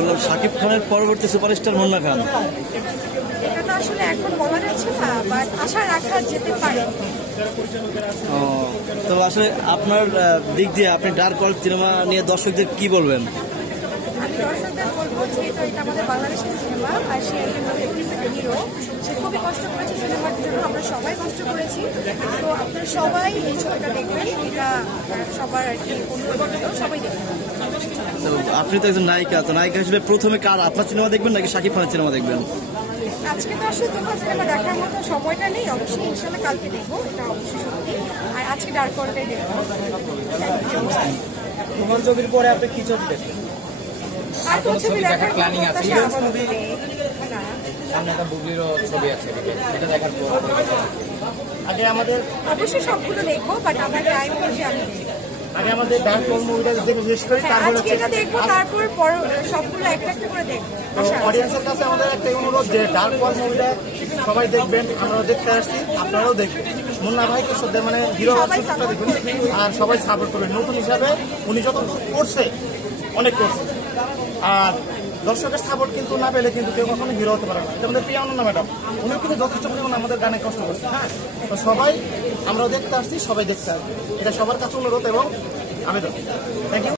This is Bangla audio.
বললাম শাকিব খানের পরবর্তী সুপারস্টার মুন্না খান। এটা তো আসলে এখন বলা যাচ্ছে না, বাট আশা রাখা যেতে পারে। তো আসলে আপনার দিক দিয়ে আপনি ডার্ক ওয়ার্ল্ড সিনেমা নিয়ে দর্শকদের কি বলবেন? আমি দর্শকদের বলবো যে এটা আমাদের বাংলাদেশের সিনেমা, আর সে একজন হিরো। সে খুবই কষ্ট করেছে সিনেমার জন্য, আমরা সবাই কষ্ট করেছি। তো আপনারা সবাই এই ছবিটা দেখবেন, এটা সবার আর কি অনুরোধ, সবাই দেখবেন। তো আপনি তো একজন নায়িকা, তো নায়িকা হিসেবে প্রথমে কার আপনার সিনেমা দেখবেন নাকি শাকিব খানের সিনেমা দেখবেন? আজকে তো আসলে তোমার সিনেমা দেখার মতো সময়টা নেই, অবশ্যই ইনশাল্লাহ কালকে দেখবো, এটা অবশ্যই সত্যি। আর আজকে ডার্ক ওয়ার্ল্ডটাই দেখবো। তোমার ছবির পরে আপনি কি ছবি দেখবেন? আর কোন ছবি দেখার প্ল্যানিং আছে? সামনে একটা বুবলিরও ছবি আছে, এটা দেখার পর আগে আমাদের অবশ্যই সবগুলো দেখবো, বাট আমার টাইম হচ্ছে আমি আগে আমাদের ডার্ক ওয়ার্ল্ড মুভিটা দেখে শেষ করি, তারপর আজকে এটা দেখবো, তারপর সবগুলো একটা একটা করে দেখবো। অডিয়েন্সের কাছে আমাদের একটা অনুরোধ যে ডার্ক ওয়ার্ল্ড মুভিটা সবাই দেখবেন, আমরাও দেখতে আসছি, আপনারাও দেখবেন। মুন্না ভাইকে শ্রদ্ধা, মানে হিরো সুযোগটা দেখবেন আর সবাই সাপোর্ট করবেন। নতুন হিসাবে উনি যতটুকু করছে অনেক করছে, আর দর্শকের সাপোর্ট কিন্তু না পেলে কিন্তু কেউ কখনো হিরো হতে পারে না। এটা আমাদের প্রিয়া অনন্যা ম্যাডাম, উনিও কিন্তু যথেষ্ট পরিমাণ আমাদের গানে কষ্ট করছে। হ্যাঁ, তো সবাই আমরাও দেখতে আসছি, সবাই দেখতে আসছি, এটা সবার কাছে অনুরোধ এবং আবেদন। Thank you.